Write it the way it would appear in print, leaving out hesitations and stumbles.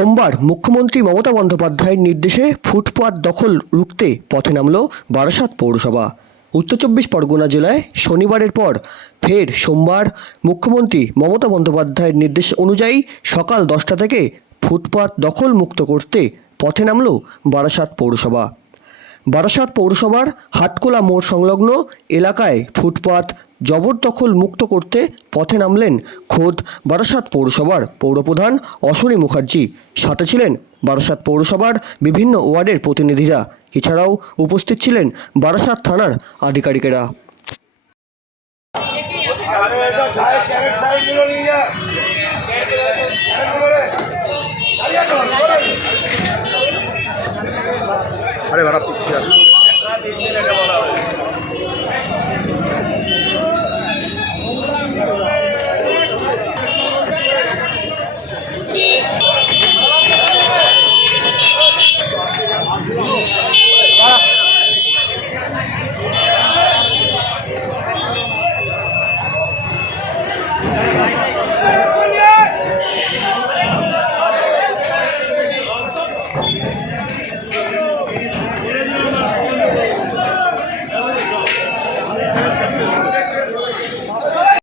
সোমবার মুখ্যমন্ত্রী মমতা বন্দ্যোপাধ্যায়ের নির্দেশে ফুটপাত দখল রুখতে পথে নামল বারাসাত পৌরসভা। উত্তর চব্বিশ পরগনা জেলায় শনিবারের পর ফের সোমবার মুখ্যমন্ত্রী মমতা বন্দ্যোপাধ্যায়ের নির্দেশ অনুযায়ী সকাল 10টা থেকে ফুটপাত দখল মুক্ত করতে পথে নামল বারাসাত পৌরসভা। বারাসাত পৌরসভার হাটকোলা মোড় সংলগ্ন এলাকায় ফুটপাত জবরদখল মুক্ত করতে পথে নামলেন খোদ বারাসাত পৌরসভার পৌরপ্রধান অশ্বনী মুখার্জি। সাথে ছিলেন বারাসাত পৌরসভার বিভিন্ন ওয়ার্ডের প্রতিনিধিরা। এছাড়াও উপস্থিত ছিলেন বারাসাত থানার আধিকারিকেরা। আরে বাড়া পিছিয়ে আসুন।